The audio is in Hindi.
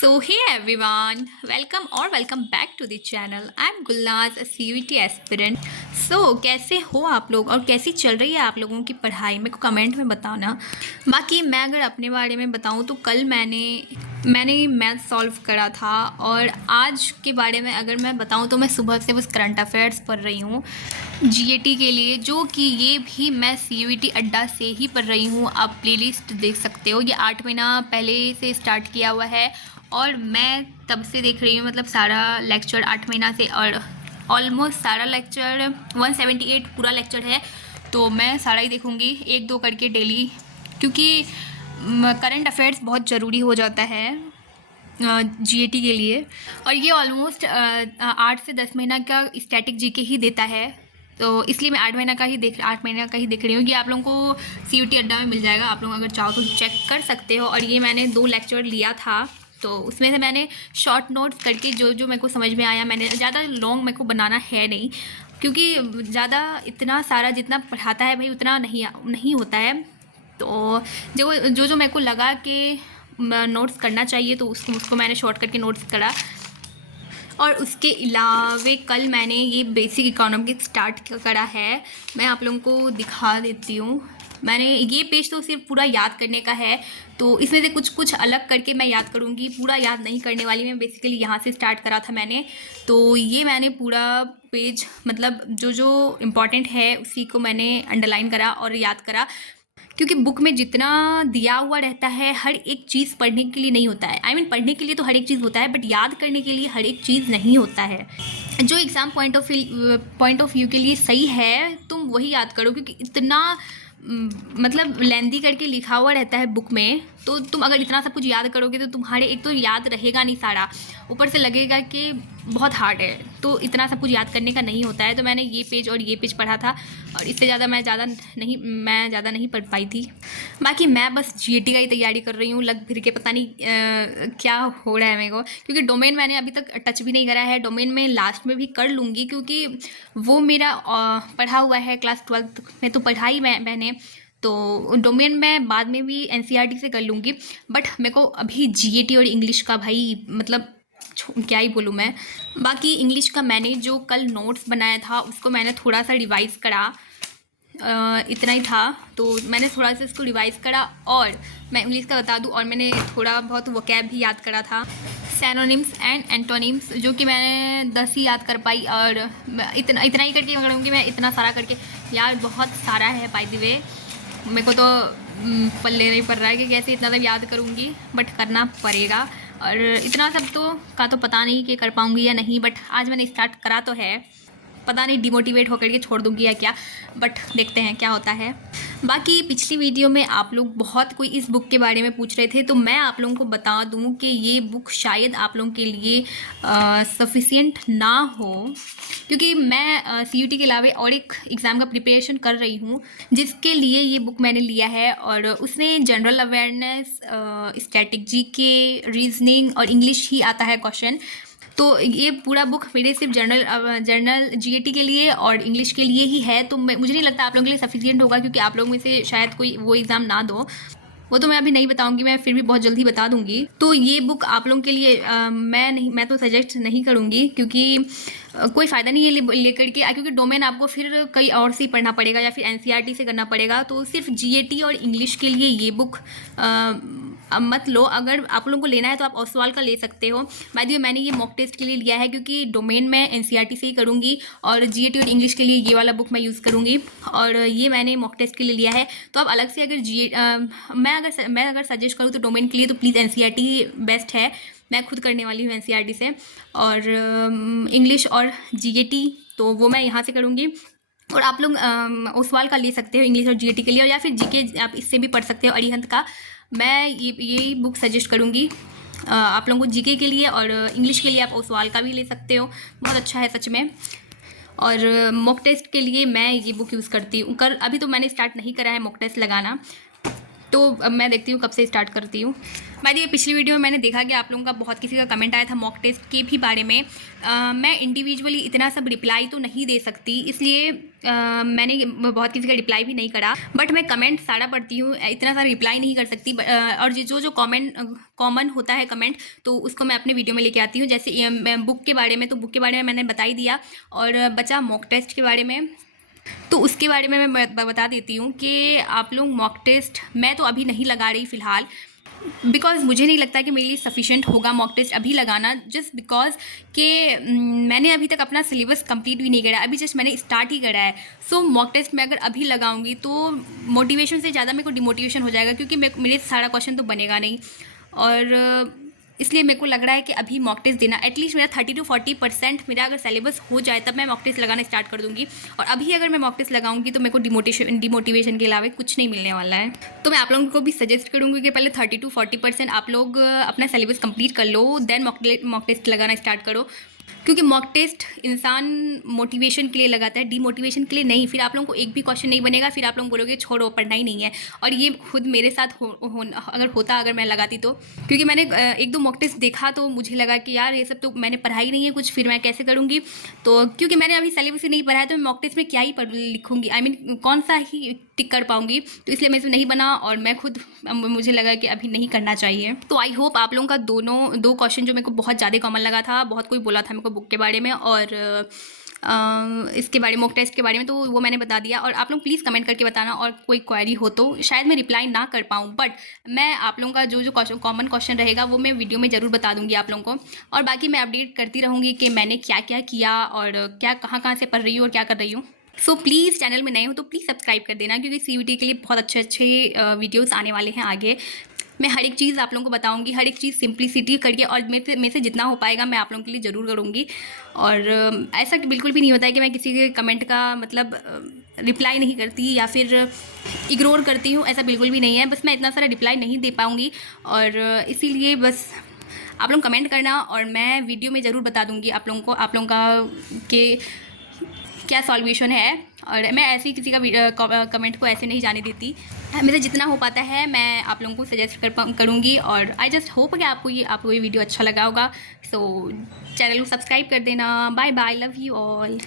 So hey everyone, welcome back to the channel. I'm Gulnaz, a CUET aspirant. कैसे हो आप लोग और कैसी चल रही है आप लोगों की पढ़ाई? मेरे को कमेंट में बताना। बाकी मैं अगर अपने बारे में बताऊं तो कल मैंने मैथ सॉल्व करा था और आज के बारे में अगर मैं बताऊं तो मैं सुबह से बस करंट अफेयर्स पढ़ रही हूँ जीएटी के लिए, जो कि ये भी मैं सीयूईटी अड्डा से ही पढ़ रही हूँ। आप प्लेलिस्ट देख सकते हो, ये 8 महीना पहले से स्टार्ट किया हुआ है और मैं तब से देख रही हूँ, मतलब सारा लेक्चर 8 महीना से, और ऑलमोस्ट सारा लेक्चर 178 पूरा लेक्चर है, तो मैं सारा ही देखूँगी एक दो करके डेली, क्योंकि करंट अफेयर्स बहुत ज़रूरी हो जाता है जीएटी के लिए। और ये ऑलमोस्ट 8 से 10 महीना का स्टैटिक जीके ही देता है, तो इसलिए मैं 8 महीने का ही देख रही हूँ। ये आप लोगों को सीयूईटी अड्डा में मिल जाएगा, आप लोग अगर चाहो तो चेक कर सकते हो। और ये मैंने 2 लेक्चर लिया था, तो उसमें से मैंने शॉर्ट नोट्स करके जो जो मेरे को समझ में आया, मैंने ज़्यादा लॉन्ग मेरे को बनाना है नहीं, क्योंकि ज़्यादा इतना सारा जितना पढ़ाता है भाई उतना नहीं होता है। तो जो जो मेरे को लगा कि नोट्स करना चाहिए तो उसको मैंने शॉर्ट करके नोट्स करा। और उसके अलावे कल मैंने ये बेसिक इकोनॉमिक्स स्टार्ट करा है, मैं आप लोगों को दिखा देती हूँ। मैंने ये पेज तो सिर्फ पूरा याद करने का है, तो इसमें से कुछ कुछ अलग करके मैं याद करूँगी, पूरा याद नहीं करने वाली मैं। बेसिकली यहाँ से स्टार्ट करा था मैंने, तो ये मैंने पूरा पेज, मतलब जो जो इम्पोर्टेंट है उसी को मैंने अंडरलाइन करा और याद करा, क्योंकि बुक में जितना दिया हुआ रहता है हर एक चीज़ पढ़ने के लिए नहीं होता है। I mean, पढ़ने के लिए तो हर एक चीज़ होता है, बट याद करने के लिए हर एक चीज़ नहीं होता है। जो एग्ज़ाम पॉइंट ऑफ व्यू के लिए सही है तुम वही याद करो, क्योंकि इतना मतलब लेंदी करके लिखा हुआ रहता है बुक में, तो तुम अगर इतना सब कुछ याद करोगे तो तुम्हारे एक तो याद रहेगा नहीं सारा, ऊपर से लगेगा कि बहुत हार्ड है, तो इतना सब कुछ याद करने का नहीं होता है। तो मैंने ये पेज और ये पेज पढ़ा था, और इससे ज़्यादा मैं ज़्यादा नहीं पढ़ पाई थी। बाकी मैं बस जीएटी का ही तैयारी कर रही हूँ, लग फिर के पता नहीं क्या हो रहा है मेरे को, क्योंकि डोमेन मैंने अभी तक टच भी नहीं करा है। डोमेन में लास्ट में भी कर लूँगी, क्योंकि वो मेरा पढ़ा हुआ है, क्लास 12 में तो पढ़ा ही मैंने, तो डोमेन मैं बाद में भी एनसीईआरटी से कर लूँगी। बट मेरे को अभी जीएटी और इंग्लिश का भाई, मतलब क्या ही बोलूँ मैं। बाकी इंग्लिश का मैंने जो कल नोट्स बनाया था उसको मैंने थोड़ा सा रिवाइज़ करा, इतना ही था, तो मैंने थोड़ा सा इसको रिवाइज़ करा। और मैं इंग्लिश का बता दूँ, और मैंने थोड़ा बहुत वोकैब भी याद करा था, सैनोनिम्स एंड एंटोनिम्स, जो कि मैंने 10 ही याद कर पाई। और इतना ही करके करूँगी मैं, इतना सारा करके यार बहुत सारा है बाय द वे। मेरे को तो पल्ले नहीं पड़ रहा है कि कैसे इतना सब याद करूँगी, बट करना पड़ेगा। और इतना सब तो पता नहीं कि कर पाऊँगी या नहीं, बट आज मैंने स्टार्ट करा तो है, पता नहीं डिमोटिवेट होकर के छोड़ दूँगी या क्या, बट देखते हैं क्या होता है। बाकी पिछली वीडियो में आप लोग बहुत कोई इस बुक के बारे में पूछ रहे थे, तो मैं आप लोगों को बता दूँ कि ये बुक शायद आप लोगों के लिए सफिशिएंट ना हो, क्योंकि मैं सीयूटी के अलावा और एक एग्ज़ाम का प्रिपरेशन कर रही हूँ, जिसके लिए ये बुक मैंने लिया है। और उसमें general awareness, static GK, reasoning और इंग्लिश ही आता है क्वेश्चन। तो ये पूरा बुक मेरे सिर्फ जर्नल जीएटी के लिए और इंग्लिश के लिए ही है, तो मुझे नहीं लगता आप लोगों के लिए सफिशिएंट होगा, क्योंकि आप लोगों में से शायद कोई वो एग्ज़ाम ना दो, वो तो मैं अभी नहीं बताऊंगी, मैं फिर भी बहुत जल्दी बता दूंगी। तो ये बुक आप लोगों के लिए मैं तो सजेस्ट नहीं करूंगी, क्योंकि कोई फ़ायदा नहीं है लेकर के, क्योंकि डोमेन आपको फिर कई और से पढ़ना पड़ेगा या फिर एनसीईआरटी से करना पड़ेगा। तो सिर्फ जीएटी और इंग्लिश के लिए ये बुक मत लो। अगर आप लोगों को लेना है तो आप ओसवाल का ले सकते हो। बाय द वे मैंने ये मॉक टेस्ट के लिए लिया है, क्योंकि डोमेन मैं एनसीईआरटी से ही करूँगी, और जीएटी और इंग्लिश के लिए ये वाला बुक मैं यूज़ करूँगी, और ये मैंने मॉक टेस्ट के लिए लिया है। तो आप अलग से अगर मैं अगर सजेस्ट करूँ तो डोमेन के लिए तो प्लीज़ एनसीईआरटी बेस्ट है, मैं खुद करने वाली हूँ एनसीईआरटी से। और इंग्लिश और जीएटी तो वो मैं यहाँ से करूँगी, और आप लोग ओसवाल का ले सकते हो इंग्लिश और जीएटी के लिए, और या फिर जीके आप इससे भी पढ़ सकते हो अरिहंत का। मैं ये बुक सजेस्ट करूँगी आप लोगों को जीके के लिए, और इंग्लिश के लिए आप ओसवाल का भी ले सकते हो, बहुत अच्छा है सच में। और मॉक टेस्ट के लिए मैं ये बुक यूज़ करती हूँ। अभी तो मैंने स्टार्ट नहीं करा है मॉक टेस्ट लगाना, तो अब मैं देखती हूँ कब से स्टार्ट करती हूँ। बाय द वे, पिछली वीडियो में मैंने देखा कि आप लोगों का बहुत किसी का कमेंट आया था मॉक टेस्ट के भी बारे में। मैं इंडिविजुअली इतना सब रिप्लाई तो नहीं दे सकती, इसलिए मैंने बहुत किसी का रिप्लाई भी नहीं करा, बट मैं कमेंट सारा पढ़ती हूँ, इतना सारा रिप्लाई नहीं कर सकती। और जो कमेंट कॉमन होता है कमेंट, तो उसको मैं अपने वीडियो में लेके आती हूँ। जैसे बुक के बारे में, तो बुक के बारे में मैंने बता ही दिया, और बचा मॉक टेस्ट के बारे में, तो उसके बारे में मैं बता देती हूँ कि आप लोग मॉक टेस्ट, मैं तो अभी नहीं लगा रही फ़िलहाल, बिकॉज़ मुझे नहीं लगता कि मेरे लिए सफिशेंट होगा मॉक टेस्ट अभी लगाना, जस्ट बिकॉज़ कि मैंने अभी तक अपना सिलेबस कंप्लीट भी नहीं करा, अभी जस्ट मैंने स्टार्ट ही करा है। सो मॉक टेस्ट में अगर अभी लगाऊंगी तो मोटिवेशन से ज़्यादा मेरे को डिमोटिवेशन हो जाएगा, क्योंकि मेरे सारा क्वेश्चन तो बनेगा नहीं, और इसलिए मेरे को लग रहा है कि अभी मॉक टेस्ट देना, एटलीस्ट मेरा 30 to 40% मेरा अगर सिलेबस हो जाए तब मैं मॉक टेस्ट लगाना स्टार्ट कर दूंगी। और अभी अगर मैं मॉक टेस्ट लगाऊंगी तो मेरे को डिमोटिवेशन के अलावा कुछ नहीं मिलने वाला है। तो मैं आप लोगों को भी सजेस्ट करूँगी कि पहले 30 to 40% आप लोग अपना सिलेबस कंप्लीट कर लो, देन मॉक टेस्ट लगाना स्टार्ट करो, क्योंकि मॉक टेस्ट इंसान मोटिवेशन के लिए लगाता है, डीमोटिवेशन के लिए नहीं। फिर आप लोगों को एक भी क्वेश्चन नहीं बनेगा, फिर आप लोग बोलोगे छोड़ो पढ़ना ही नहीं है। और ये खुद मेरे साथ अगर मैं लगाती तो, क्योंकि मैंने एक दो मॉक टेस्ट देखा तो मुझे लगा कि यार ये सब तो मैंने पढ़ा ही नहीं है कुछ, फिर मैं कैसे करूँगी। तो क्योंकि मैंने अभी सिलेबस ही नहीं पढ़ा है तो मैं मॉक टेस्ट में क्या ही लिखूँगी, आई मीन कौन सा ही टिक कर पाऊँगी, तो इसलिए मैं इसमें नहीं बना, और मैं खुद मुझे लगा कि अभी नहीं करना चाहिए। तो आई होप आप लोगों का दो क्वेश्चन जो मेरे को बहुत ज़्यादा कॉमन लगा था, बहुत कोई बोला था मेरे को बुक के बारे में और इसके बारे में, मॉक टेस्ट के बारे में, तो वो मैंने बता दिया। और आप लोग प्लीज़ कमेंट करके बताना, और कोई क्वेरी हो तो शायद मैं रिप्लाई ना कर पाऊँ, बट मैं आप लोगों का जो कॉमन क्वेश्चन रहेगा वो मैं वीडियो में ज़रूर बता दूँगी आप लोगों को। और बाकी मैं अपडेट करती रहूँगी कि मैंने क्या क्या किया और क्या कहाँ से पढ़ रही हूँ और क्या कर रही हूँ। सो प्लीज़, चैनल में नए हो तो प्लीज़ सब्सक्राइब कर देना, क्योंकि CUET के लिए बहुत अच्छे वीडियोस आने वाले हैं आगे। मैं हर एक चीज़ आप लोगों को बताऊंगी, हर एक चीज़ सिंप्लिसिटी करके, और मेरे से जितना हो पाएगा मैं आप लोगों के लिए ज़रूर करूँगी। और ऐसा कि बिल्कुल भी नहीं होता है कि मैं किसी के कमेंट का मतलब रिप्लाई नहीं करती या फिर इग्नोर करती हूँ, ऐसा बिल्कुल भी नहीं है। बस मैं इतना सारा रिप्लाई नहीं दे पाऊँगी, और इसीलिए बस आप लोग कमेंट करना, और मैं वीडियो में ज़रूर बता दूँगी आप लोगों का कि क्या सॉल्यूशन है। और मैं ऐसे ही किसी का कमेंट को ऐसे नहीं जाने देती, मेरे जितना हो पाता है मैं आप लोगों को सजेस्ट करूँगी। और आई जस्ट होप कि आपको ये वीडियो अच्छा लगा होगा। सो चैनल को सब्सक्राइब कर देना। Bye bye, love you all.